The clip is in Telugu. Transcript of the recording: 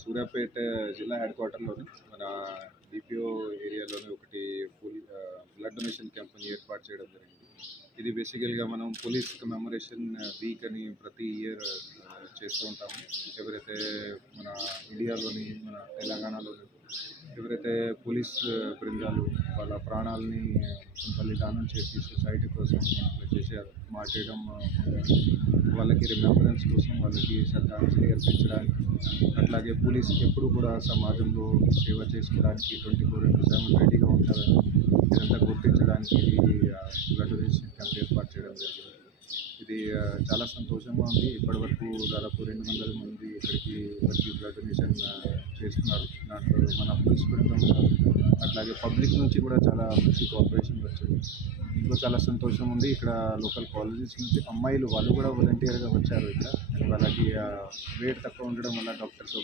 సూర్యాపేట జిల్లా హెడ్ క్వార్టర్‌లోని మన డిపిఓ ఏరియాలోని ఒకటి బ్లడ్ డొనేషన్ క్యాంప్‌ని ఏర్పాటు చేయడం జరిగింది. ఇది బేసికల్‌గా మనం పోలీస్ కమెమరేషన్ వీక్ అని ప్రతి ఇయర్ చేస్తూ ఉంటాము. ఎవరైతే మన ఇండియాలోని, మన తెలంగాణలోని ఎవరైతే పోలీస్ బృందాలు వాళ్ళ ప్రాణాలని బలిదానం చేసి సొసైటీ కోసం చేశారు మార్చేయడం, వాళ్ళకి రిమెంబరెన్స్ కోసం వాళ్ళకి శ్రద్ధాంజలి అర్పించడానికి, అట్లాగే పోలీస్ ఎప్పుడు కూడా సమాజంలో సేవ చేసుకోవడానికి 24/7 రెడీగా ఉంటారని ఇదంతా గుర్తించడానికి బ్లడ్ డొనేషన్ క్యాంప్ ఏర్పాటు చేయడం జరిగింది. ఇది చాలా సంతోషంగా ఉంది. ఇప్పటివరకు దాదాపు 200 మంది ఇక్కడికి వచ్చి బ్లడ్ డొనేషన్ చేస్తున్నారు. దాంట్లో మన పోలీస్ బృందం అట్లాగే పబ్లిక్ నుంచి కూడా చాలా మంచి కోఆపరేషన్ వచ్చింది. ఇంకో చాలా సంతోషం ఉంది. ఇక్కడ లోకల్ కాలేజెస్ నుంచి అమ్మాయిలు వాళ్ళు కూడా వాలంటీర్గా వచ్చారు. ఇక్కడ వాళ్ళకి వెయిట్ తక్కువ ఉండడం వల్ల డాక్టర్స్